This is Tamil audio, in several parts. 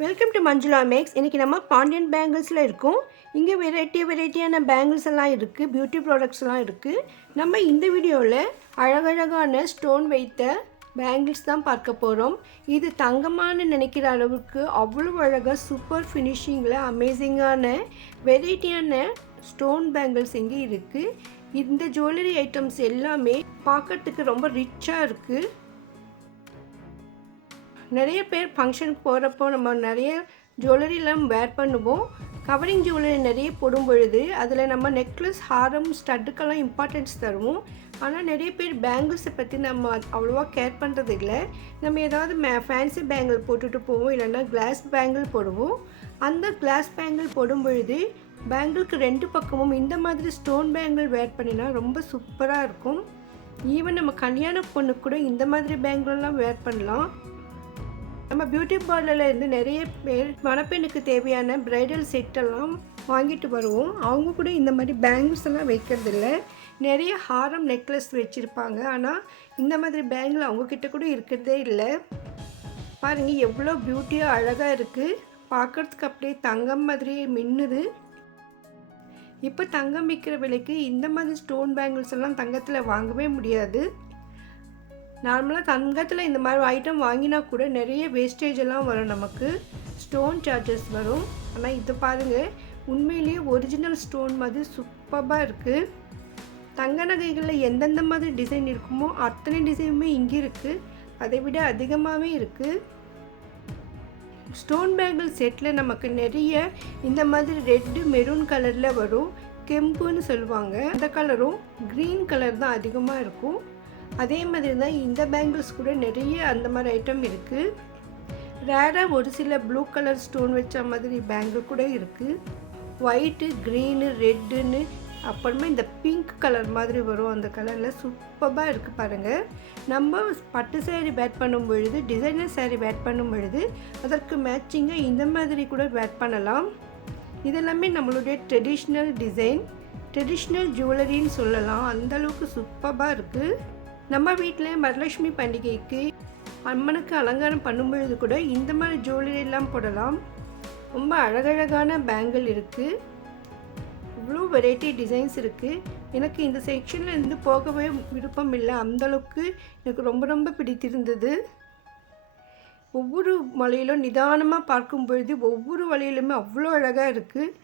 வெல்கம் டு மஞ்சுளா மேக்ஸ் இன்றைக்கி நம்ம பாண்டியன் பேங்கிள்ஸில் இருக்கும். இங்கே வெரைட்டி வெரைட்டியான பேங்கிள்ஸ் எல்லாம் இருக்குது பியூட்டி ப்ராடக்ட்ஸ் எல்லாம் இருக்குது நம்ம இந்த வீடியோவில் அழகழகான ஸ்டோன் வைத்த பேங்கிள்ஸ் தான் பார்க்க போகிறோம் இது தங்கமானு நினைக்கிற அளவுக்கு அவ்வளோ அழகாக சூப்பர் ஃபினிஷிங்கில் அமேசிங்கான வெரைட்டியான ஸ்டோன் பேங்கிள்ஸ் இங்கே இருக்குது இந்த ஜுவல்லரி ஐட்டம்ஸ் எல்லாமே பார்க்கறதுக்கு ரொம்ப ரிச்சாக இருக்குது நிறைய பேர் ஃபங்க்ஷனுக்கு போகிறப்போ நம்ம நிறைய ஜுவல்லரிலாம் வேர் பண்ணுவோம். கவரிங் ஜுவல்லரி நிறைய போடும் பொழுது அதில் நம்ம நெக்லஸ் ஹாரம் ஸ்டட்டுக்கெல்லாம் இம்பார்ட்டன்ஸ் தருவோம். ஆனால் நிறைய பேர் பேங்கிள்ஸை பற்றி நம்ம அவ்வளோவா கேர் பண்ணுறது இல்லை. நம்ம ஏதாவது மே ஃபேன்சி பேங்கிள் போட்டுட்டு போவோம். இல்லைன்னா கிளாஸ் பேங்கிள் போடுவோம். அந்த கிளாஸ் பேங்கிள் போடும் பொழுது பேங்கிளுக்கு ரெண்டு பக்கமும் இந்த மாதிரி ஸ்டோன் பேங்கிள் வேர் பண்ணினா ரொம்ப சூப்பராக இருக்கும். ஈவன் நம்ம கல்யாண பொண்ணுக்கு கூட இந்த மாதிரி பேங்கிள்லாம் வேர் பண்ணலாம். நம்ம பியூட்டி பார்லரில் இருந்து நிறைய பேர் மணப்பெண்ணுக்கு தேவையான பிரைடல் செட்டெல்லாம் வாங்கிட்டு வருவோம். அவங்க கூட இந்த மாதிரி பேங்கிள்ஸ் எல்லாம் வைக்கிறதில்ல. நிறைய ஹாரம் நெக்லஸ் வச்சுருப்பாங்க. ஆனால் இந்த மாதிரி பேங்கிள் அவங்கக்கிட்ட கூட இருக்கிறதே இல்லை. பாருங்கள் எவ்வளோ பியூட்டியாக அழகாக இருக்குது பார்க்குறதுக்கு அப்படியே தங்கம் மாதிரியே மின்னுது. இப்போ தங்கம் விற்கிற விலைக்கு இந்த மாதிரி ஸ்டோன் பேங்கிள்ஸ் எல்லாம் தங்கத்தில் வாங்கவே முடியாது. நார்மலாக தங்கத்தில் இந்த மாதிரி ஐட்டம் வாங்கினா கூட நிறைய வேஸ்டேஜ் எல்லாம் வரும் நமக்கு. ஸ்டோன் சார்ஜஸ் வரும். ஆனால் இதை பாருங்கள் உண்மையிலேயே ஒரிஜினல் ஸ்டோன் மாதிரி சூப்பராக இருக்குது தங்க நகைகளில் எந்தெந்த மாதிரி டிசைன் இருக்குமோ அத்தனை டிசைனுமே இங்கே இருக்குது அதை விட அதிகமாகவே இருக்குது ஸ்டோன் பேங்கிள் செட்டில் நமக்கு நிறைய இந்த மாதிரி ரெட்டு மெரூன் கலரில் வரும். கெம்புன்னு சொல்லுவாங்க. அந்த கலரும் க்ரீன் கலர் தான் அதிகமாக இருக்கும். அதே மாதிரி தான் இந்த பேங்கிள்ஸ் கூட நிறைய அந்த மாதிரி ஐட்டம் இருக்குது ரேராக ஒரு சில ப்ளூ கலர் ஸ்டோன் வச்ச மாதிரி பேங்கிள் கூட இருக்குது ஒயிட்டு க்ரீனு ரெட்டுன்னு அப்புறமா இந்த பிங்க் கலர் மாதிரி வரும். அந்த கலரில் சூப்பராக இருக்குது பாருங்கள் நம்ம பட்டு சேரீ வேட் பண்ணும் பொழுது டிசைனர் சேரீ வேட் பண்ணும் பொழுது அதற்கு மேட்சிங்காக இந்த மாதிரி கூட வேட் பண்ணலாம். இதெல்லாமே நம்மளுடைய ட்ரெடிஷ்னல் டிசைன் ட்ரெடிஷ்னல் ஜுவல்லரின்னு சொல்லலாம். அந்தளவுக்கு சூப்பராக இருக்குது நம்ம வீட்டில் வரலட்சுமி பண்டிகைக்கு அம்மனுக்கு அலங்காரம் பண்ணும்பொழுது கூட இந்த மாதிரி ஜுவல்லரிலாம் போடலாம். ரொம்ப அழகழகான பேங்கிள் இருக்குது இவ்வளோ வெரைட்டி டிசைன்ஸ் இருக்குது எனக்கு இந்த செக்ஷனில் இருந்து போகவே விருப்பம் இல்லை. அந்தளவுக்கு எனக்கு ரொம்ப ரொம்ப பிடித்திருந்தது. ஒவ்வொரு மலையிலும் நிதானமாக பார்க்கும் பொழுது ஒவ்வொரு வலையிலுமே அவ்வளோ அழகாக இருக்குது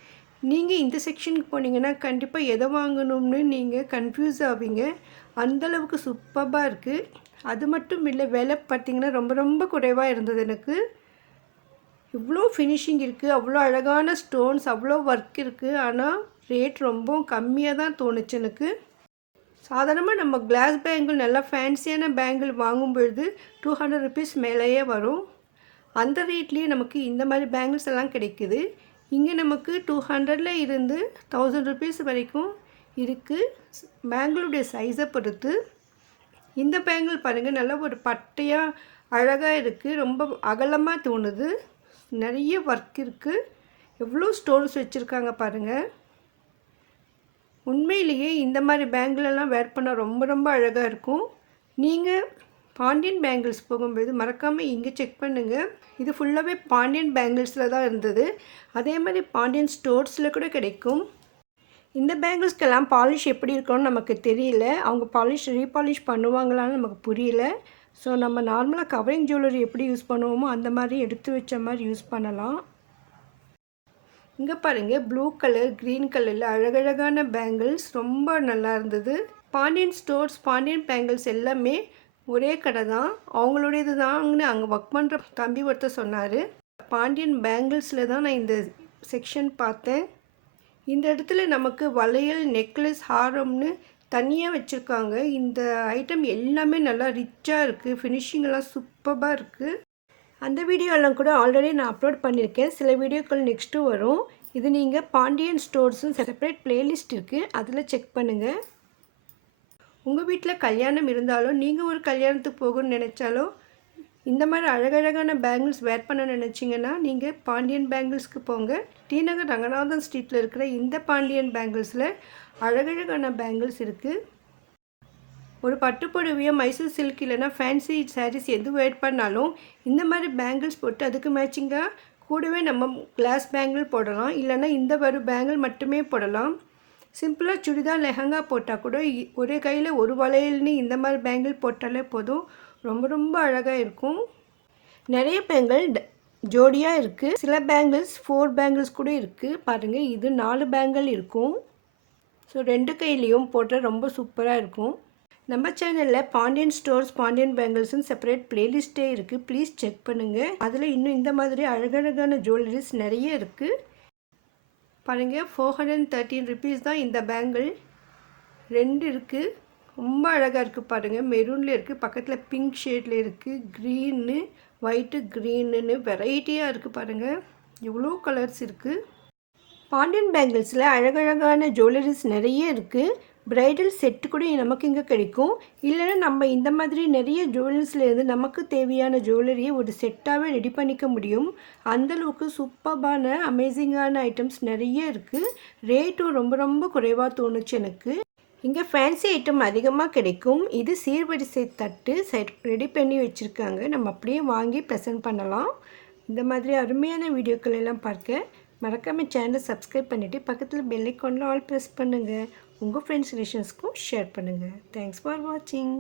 நீங்கள் இந்த செக்ஷனுக்கு போனீங்கன்னா கண்டிப்பாக எதை வாங்கணும்னு நீங்கள் கன்ஃபியூஸ் ஆவீங்க. அந்தளவுக்கு சூப்பராக இருக்குது அது மட்டும் இல்லை விலை பார்த்திங்கன்னா ரொம்ப ரொம்ப குறைவாக இருந்தது எனக்கு. இவ்வளோ ஃபினிஷிங் இருக்குது அவ்வளோ அழகான ஸ்டோன்ஸ் அவ்வளோ ஒர்க் இருக்குது ஆனால் ரேட் ரொம்ப கம்மியாக தான் தோணுச்சு எனக்கு. சாதாரணமாக நம்ம கிளாஸ் பேங்கிள் நல்லா ஃபேன்சியான பேங்கிள் வாங்கும் பொழுது டூ ஹண்ட்ரட் ருபீஸ் மேலேயே வரும். அந்த ரேட்லேயே நமக்கு இந்த மாதிரி பேங்கிள்ஸ் எல்லாம் கிடைக்குது. இங்கே நமக்கு டூ ஹண்ட்ரடில் இருந்து தௌசண்ட் ருபீஸ் வரைக்கும் இருக்குது பேங்கிளுடைய சைஸை பொறுத்து. இந்த பேங்கிள் பாருங்கள் நல்லா ஒரு பட்டையாக அழகாக இருக்குது ரொம்ப அகலமாக தோணுது. நிறைய ஒர்க் இருக்குது எவ்வளோ ஸ்டோன்ஸ் வச்சுருக்காங்க பாருங்கள் உண்மையிலேயே இந்த மாதிரி பேங்கிளெல்லாம் வேர் பண்ணால் ரொம்ப ரொம்ப அழகாக இருக்கும். நீங்கள் பாண்டியன் பேங்கிள்ஸ் போகும்போது மறக்காமல் இங்கே செக் பண்ணுங்கள் இது ஃபுல்லாகவே பாண்டியன் பேங்கிள்ஸில் தான் இருந்தது. அதே மாதிரி பாண்டியன் ஸ்டோர்ஸில் கூட கிடைக்கும். இந்த பேங்கிள்ஸ்க்கெல்லாம் பாலிஷ் எப்படி இருக்கும்னு நமக்கு தெரியல. அவங்க பாலிஷ் ரீபாலிஷ் பண்ணுவாங்களான்னு நமக்கு புரியல. ஸோ நம்ம நார்மலாக கவரிங் ஜுவல்லரி எப்படி யூஸ் பண்ணுவோமோ அந்த மாதிரி எடுத்து வச்ச மாதிரி யூஸ் பண்ணலாம். இங்கே பாருங்கள் ப்ளூ கலர் க்ரீன் கலரில் அழகழகான பேங்கிள்ஸ். ரொம்ப நல்லா இருந்தது. பாண்டியன் ஸ்டோர்ஸ் பாண்டியன் பேங்கிள்ஸ் எல்லாமே ஒரே கடை தான். அவங்களுடையது தான்னு அங்கே ஒர்க் பண்ணுற தம்பி ஒருத்தர் சொன்னார். பாண்டியன் பேங்கிள்ஸில் தான் நான் இந்த செக்ஷன் பார்த்தேன். இந்த இடத்துல நமக்கு வளையல் நெக்லஸ் ஹாரம்னு தனியாக வச்சுருக்காங்க. இந்த ஐட்டம் எல்லாமே நல்லா ரிச்சாக இருக்குது ஃபினிஷிங்கெல்லாம் சூப்பராக இருக்குது அந்த வீடியோலாம் கூட ஆல்ரெடி நான் அப்லோட் பண்ணியிருக்கேன். சில வீடியோக்கள் நெக்ஸ்ட்டு வரும். இது நீங்கள் பாண்டியன் ஸ்டோர்ஸும் செப்பரேட் பிளேலிஸ்ட் இருக்குது அதில் செக் பண்ணுங்கள் உங்கள் வீட்டில் கல்யாணம் இருந்தாலும் நீங்கள் ஒரு கல்யாணத்துக்கு போகணும்னு நினச்சாலோ இந்த மாதிரி அழகழகான பேங்கிள்ஸ் வேர் பண்ண நினச்சிங்கன்னா நீங்கள் பாண்டியன் பேங்கிள்ஸ்க்கு போங்க. டிநகர் ரங்கநாதன் ஸ்ட்ரீட்டில் இருக்கிற இந்த பாண்டியன் பேங்கிள்ஸில் அழகழகான பேங்கிள்ஸ் இருக்குது ஒரு பட்டு மைசூர் சில்க் இல்லைன்னா ஃபேன்சி சாரீஸ் எது வேர் பண்ணாலும் இந்த மாதிரி பேங்கிள்ஸ் போட்டு அதுக்கு மேட்சிங்காக கூடவே நம்ம கிளாஸ் பேங்கிள் போடலாம். இல்லைன்னா இந்த ஒரு பேங்கிள் மட்டுமே போடலாம். சிம்பிளாக சுடிதார் லெஹங்கா போட்டால் கூட இ- ஒரே கையில் ஒரு வளையல்னு இந்த மாதிரி பேங்கிள் போட்டாலே போதும். ரொம்ப ரொம்ப அழகாக இருக்கும். நிறைய பேங்கிள் ஜோடியாக இருக்குது சில பேங்கிள்ஸ் ஃபோர் பேங்கிள்ஸ் கூட இருக்குது பாருங்கள் இது நாலு பேங்கிள் இருக்கும். ஸோ ரெண்டு கையிலையும் போட்டால் ரொம்ப சூப்பராக இருக்கும். நம்ம சேனலில் பாண்டியன் ஸ்டோர்ஸ் பாண்டியன் பேங்கிள்ஸ்னு செப்பரேட் பிளேலிஸ்ட்டே இருக்குது ப்ளீஸ் செக் பண்ணுங்கள் அதில் இன்னும் இந்த மாதிரி அழகழகான ஜுவல்லரிஸ் நிறைய இருக்குது பாருங்கள் ஃபோர் ஹண்ட்ரட் அண்ட் ருபீஸ் தான் இந்த பேங்கிள் ரெண்டு இருக்குது ரொம்ப அழகாக இருக்குது பாருங்கள் மெரூனில் இருக்குது பக்கத்தில் பிங்க் ஷேடில் இருக்குது க்ரீனு ஒயிட்டு க்ரீனுன்னு வெரைட்டியாக இருக்குது பாருங்கள் எவ்வளோ கலர்ஸ் இருக்குது பாண்டியன் பேங்கிள்ஸில் அழகழகான ஜுவல்லரிஸ் நிறைய இருக்குது பிரைடல் செட்டு கூட நமக்கு இங்கே கிடைக்கும். இல்லைன்னா நம்ம இந்த மாதிரி நிறைய ஜுவல்லர்ஸ்லேருந்து நமக்கு தேவையான ஜுவல்லரியை ஒரு செட்டாகவே ரெடி பண்ணிக்க முடியும். அந்தளவுக்கு சூப்பர்பான அமேசிங்கான ஐட்டம்ஸ் நிறைய இருக்குது ரேட்டும் ரொம்ப ரொம்ப குறைவாக தோணுச்சு எனக்கு. இங்கே ஃபேன்சி ஐட்டம் அதிகமாக கிடைக்கும். இது சீர்வரிசை தட்டு செட் ரெடி பண்ணி வச்சுருக்காங்க. நம்ம அப்படியே வாங்கி ப்ரெசென்ட் பண்ணலாம். இந்த மாதிரி அருமையான வீடியோக்கள் எல்லாம் பார்க்க மறக்காமல் சேனலை சப்ஸ்கிரைப் பண்ணிவிட்டு பக்கத்தில் பெல் ஆல் ப்ரெஸ் பண்ணுங்கள் உங்கள் ஃப்ரெண்ட்ஸ் ரிலேஷன்ஸ்க்கும் ஷேர் பண்ணுங்கள். தேங்க்ஸ் ஃபார் வாட்சிங்